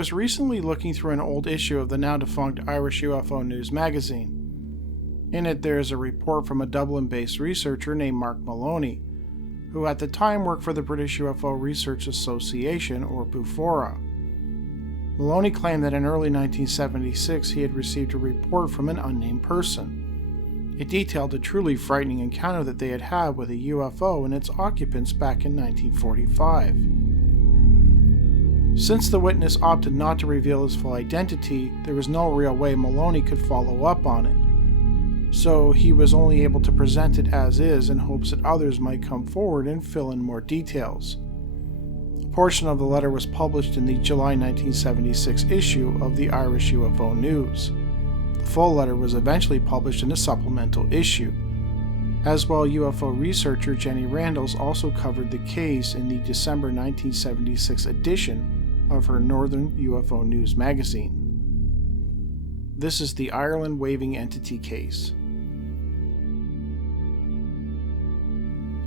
was recently looking through an old issue of the now-defunct Irish UFO News magazine. In it, there is a report from a Dublin-based researcher named Mark Maloney, who at the time worked for the British UFO Research Association, or BUFORA. Maloney claimed that in early 1976 he had received a report from an unnamed person. It detailed a truly frightening encounter that they had had with a UFO and its occupants back in 1945. Since the witness opted not to reveal his full identity, there was no real way Maloney could follow up on it. So he was only able to present it as is in hopes that others might come forward and fill in more details. A portion of the letter was published in the July 1976 issue of the Irish UFO News. The full letter was eventually published in a supplemental issue. As well, UFO researcher Jenny Randles also covered the case in the December 1976 edition of her Northern UFO News magazine. This is the Ireland Waving Entity case.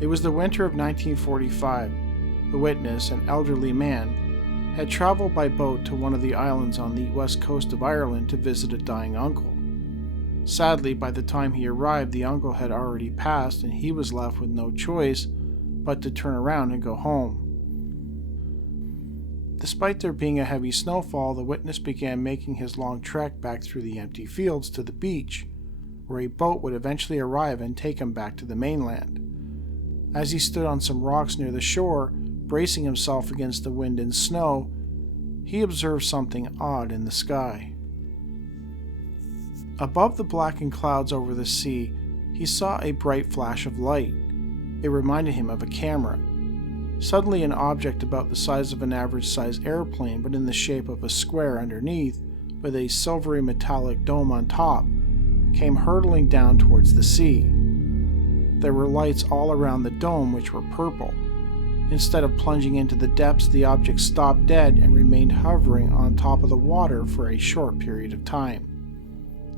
It was the winter of 1945. The witness, an elderly man, had traveled by boat to one of the islands on the west coast of Ireland to visit a dying uncle. Sadly, by the time he arrived, the uncle had already passed and he was left with no choice but to turn around and go home. Despite there being a heavy snowfall, the witness began making his long trek back through the empty fields to the beach, where a boat would eventually arrive and take him back to the mainland. As he stood on some rocks near the shore, bracing himself against the wind and snow, he observed something odd in the sky. Above the blackened clouds over the sea, he saw a bright flash of light. It reminded him of a camera. Suddenly, an object about the size of an average-sized airplane, but in the shape of a square underneath, with a silvery metallic dome on top, came hurtling down towards the sea. There were lights all around the dome which were purple. Instead of plunging into the depths, the object stopped dead and remained hovering on top of the water for a short period of time.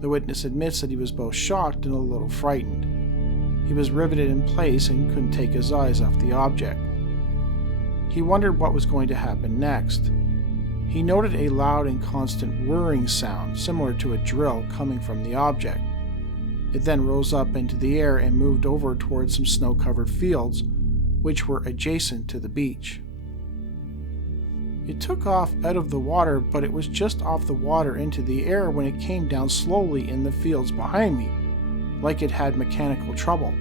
The witness admits that he was both shocked and a little frightened. He was riveted in place and couldn't take his eyes off the object. He wondered what was going to happen next. He noted a loud and constant whirring sound, similar to a drill, coming from the object. It then rose up into the air and moved over towards some snow-covered fields, which were adjacent to the beach. It took off out of the water, but it was just off the water into the air when it came down slowly in the fields behind me, like it had mechanical trouble.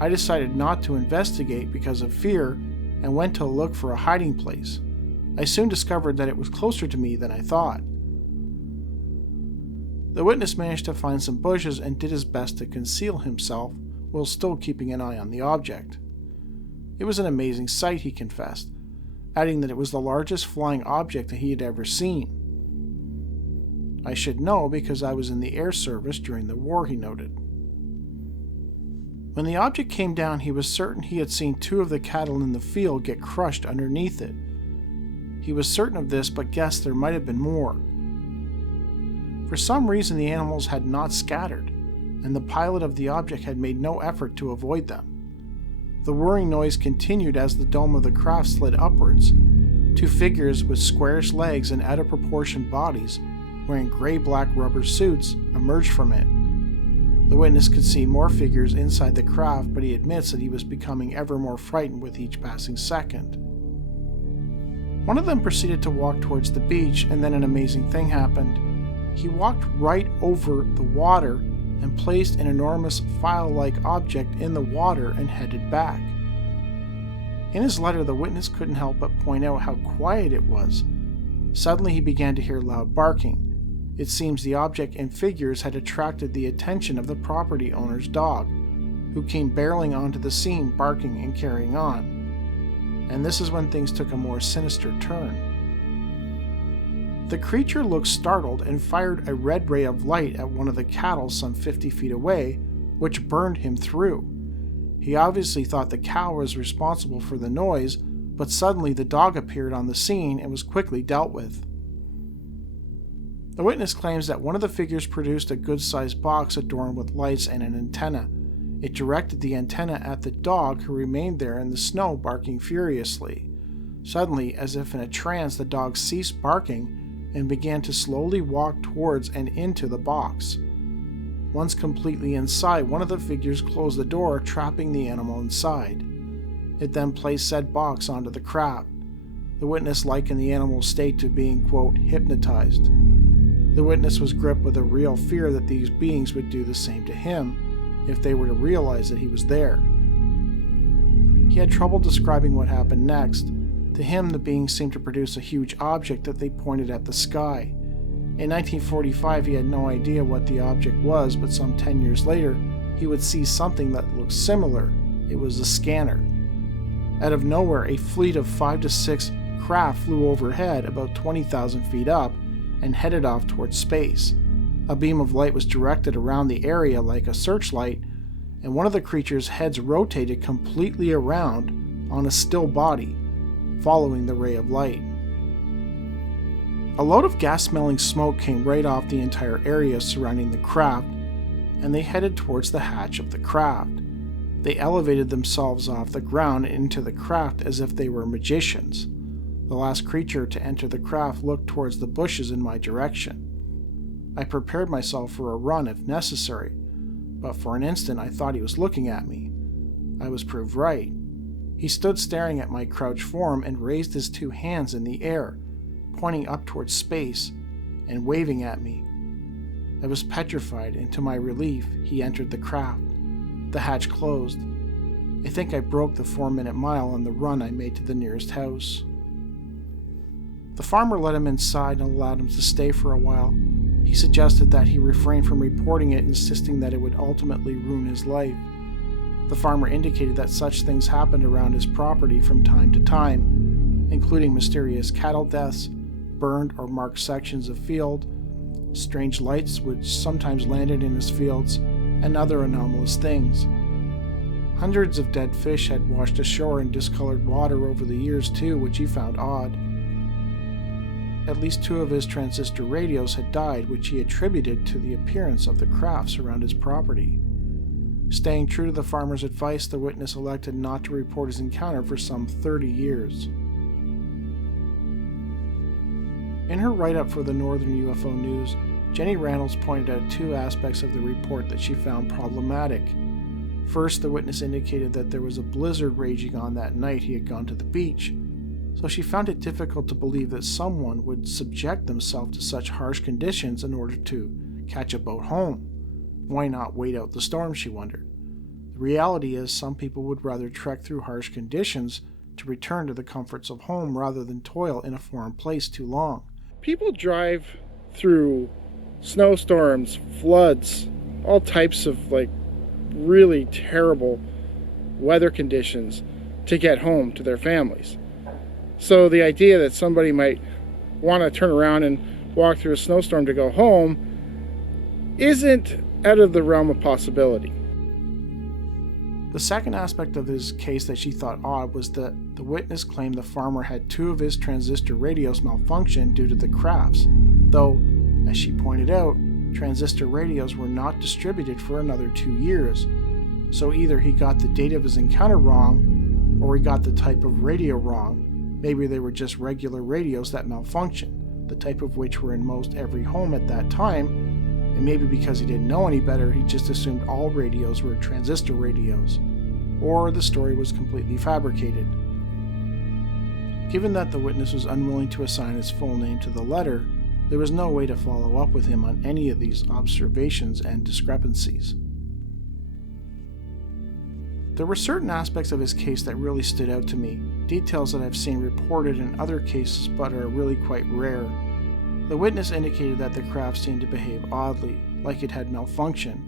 I decided not to investigate because of fear and went to look for a hiding place. I soon discovered that it was closer to me than I thought. The witness managed to find some bushes and did his best to conceal himself while still keeping an eye on the object. It was an amazing sight, he confessed, adding that it was the largest flying object that he had ever seen. I should know because I was in the air service during the war, he noted. When the object came down, he was certain he had seen 2 of the cattle in the field get crushed underneath it. He was certain of this, but guessed there might have been more. For some reason, the animals had not scattered, and the pilot of the object had made no effort to avoid them. The whirring noise continued as the dome of the craft slid upwards. 2 figures with squarish legs and out-of-proportion bodies, wearing gray-black rubber suits, emerged from it. The witness could see more figures inside the craft, but he admits that he was becoming ever more frightened with each passing second. One of them proceeded to walk towards the beach, and then an amazing thing happened. He walked right over the water and placed an enormous file-like object in the water and headed back. In his letter, the witness couldn't help but point out how quiet it was. Suddenly he began to hear loud barking. It seems the object and figures had attracted the attention of the property owner's dog, who came barreling onto the scene barking and carrying on. And this is when things took a more sinister turn. The creature looked startled and fired a red ray of light at one of the cattle some 50 feet away, which burned him through. He obviously thought the cow was responsible for the noise, but suddenly the dog appeared on the scene and was quickly dealt with. The witness claims that one of the figures produced a good-sized box adorned with lights and an antenna. It directed the antenna at the dog, who remained there in the snow barking furiously. Suddenly, as if in a trance, the dog ceased barking and began to slowly walk towards and into the box. Once completely inside, one of the figures closed the door, trapping the animal inside. It then placed said box onto the craft. The witness likened the animal's state to being, quote, hypnotized. The witness was gripped with a real fear that these beings would do the same to him if they were to realize that he was there. He had trouble describing what happened next. To him, the beings seemed to produce a huge object that they pointed at the sky. In 1945, he had no idea what the object was, but some 10 years later, he would see something that looked similar. It was a scanner. Out of nowhere, a fleet of 5 to 6 craft flew overhead about 20,000 feet up and headed off towards space. A beam of light was directed around the area like a searchlight, and one of the creatures' heads rotated completely around on a still body, following the ray of light. A load of gas-smelling smoke came right off the entire area surrounding the craft, and they headed towards the hatch of the craft. They elevated themselves off the ground into the craft as if they were magicians. The last creature to enter the craft looked towards the bushes in my direction. I prepared myself for a run if necessary, but for an instant I thought he was looking at me. I was proved right. He stood staring at my crouched form and raised his 2 hands in the air, pointing up towards space and waving at me. I was petrified, and to my relief, he entered the craft. The hatch closed. I think I broke the 4-minute mile on the run I made to the nearest house. The farmer let him inside and allowed him to stay for a while. He suggested that he refrain from reporting it, insisting that it would ultimately ruin his life. The farmer indicated that such things happened around his property from time to time, including mysterious cattle deaths, burned or marked sections of field, strange lights which sometimes landed in his fields, and other anomalous things. Hundreds of dead fish had washed ashore in discolored water over the years too, which he found odd. At least 2 of his transistor radios had died, which he attributed to the appearance of the crafts around his property. Staying true to the farmer's advice, the witness elected not to report his encounter for some 30 years. In her write-up for the Northern UFO News, Jenny Randles pointed out 2 aspects of the report that she found problematic. First, the witness indicated that there was a blizzard raging on that night he had gone to the beach, so she found it difficult to believe that someone would subject themselves to such harsh conditions in order to catch a boat home. Why not wait out the storm, she wondered. The reality is some people would rather trek through harsh conditions to return to the comforts of home rather than toil in a foreign place too long. People drive through snowstorms, floods, all types of really terrible weather conditions to get home to their families. So the idea that somebody might want to turn around and walk through a snowstorm to go home isn't out of the realm of possibility. The second aspect of his case that she thought odd was that the witness claimed the farmer had 2 of his transistor radios malfunction due to the crafts, though, as she pointed out, transistor radios were not distributed for another 2 years, so either he got the date of his encounter wrong, or he got the type of radio wrong. Maybe they were just regular radios that malfunctioned, the type of which were in most every home at that time, and maybe because he didn't know any better, he just assumed all radios were transistor radios, or the story was completely fabricated. Given that the witness was unwilling to assign his full name to the letter, there was no way to follow up with him on any of these observations and discrepancies. There were certain aspects of his case that really stood out to me, details that I've seen reported in other cases but are really quite rare. The witness indicated that the craft seemed to behave oddly, like it had malfunction,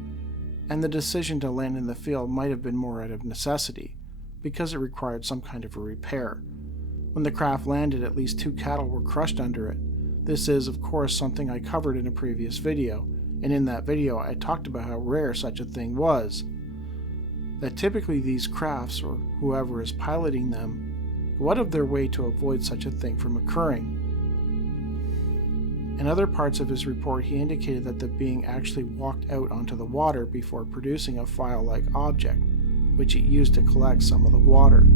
and the decision to land in the field might have been more out of necessity, because it required some kind of a repair. When the craft landed, at least 2 cattle were crushed under it. This is, of course, something I covered in a previous video, and in that video I talked about how rare such a thing was. That typically these crafts, or whoever is piloting them, go out of their way to avoid such a thing from occurring. In other parts of his report, he indicated that the being actually walked out onto the water before producing a file-like object, which it used to collect some of the water.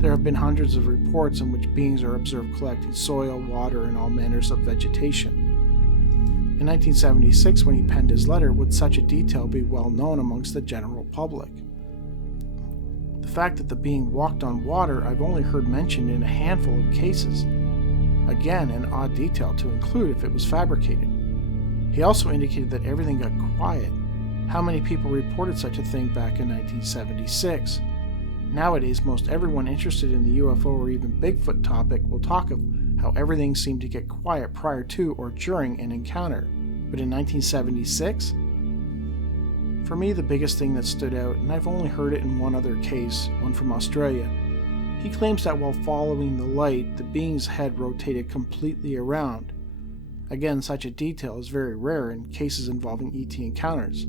There have been hundreds of reports in which beings are observed collecting soil, water, and all manners of vegetation. In 1976, when he penned his letter, would such a detail be well known amongst the general public? The fact that the being walked on water I've only heard mentioned in a handful of cases. Again, an odd detail to include if it was fabricated. He also indicated that everything got quiet. How many people reported such a thing back in 1976? Nowadays, most everyone interested in the UFO or even Bigfoot topic will talk of how everything seemed to get quiet prior to or during an encounter. But in 1976? For me, the biggest thing that stood out, and I've only heard it in one other case, one from Australia, he claims that while following the light, the being's head rotated completely around. Again, such a detail is very rare in cases involving ET encounters.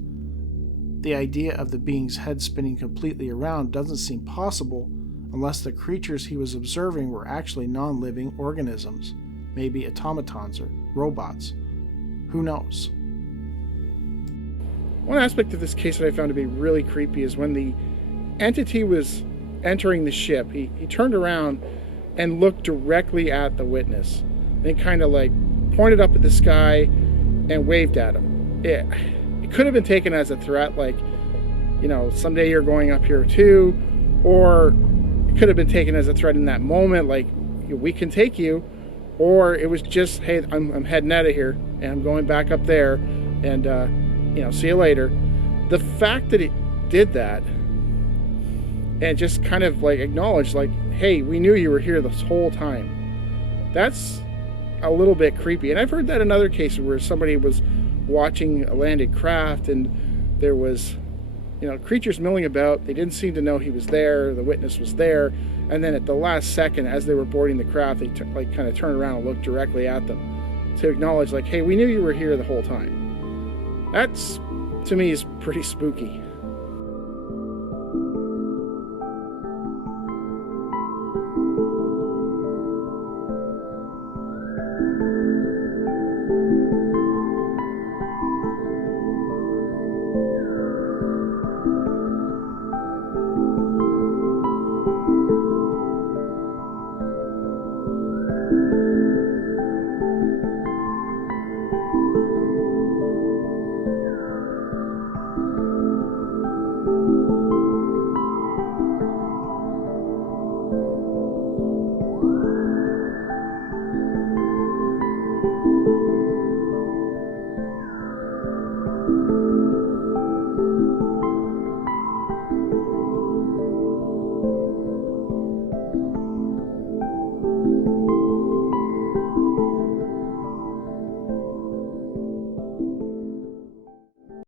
The idea of the being's head spinning completely around doesn't seem possible unless the creatures he was observing were actually non-living organisms, maybe automatons or robots. Who knows? One aspect of this case that I found to be really creepy is when the entity was entering the ship, he turned around and looked directly at the witness. Then kind of like pointed up at the sky and waved at him. It could have been taken as a threat, like, you know, someday you're going up here too, or it could have been taken as a threat in that moment, like, we can take you, or it was just, hey, I'm heading out of here and I'm going back up there, and see you later. The fact that it did that and just kind of like acknowledged, like, hey, we knew you were here this whole time, that's a little bit creepy. And I've heard that in other cases where somebody was watching a landed craft and there was, creatures milling about. They didn't seem to know he was there. The witness was there. And then at the last second, as they were boarding the craft, they kind of turned around and looked directly at them to acknowledge, like, hey, we knew you were here the whole time. That's, to me, is pretty spooky.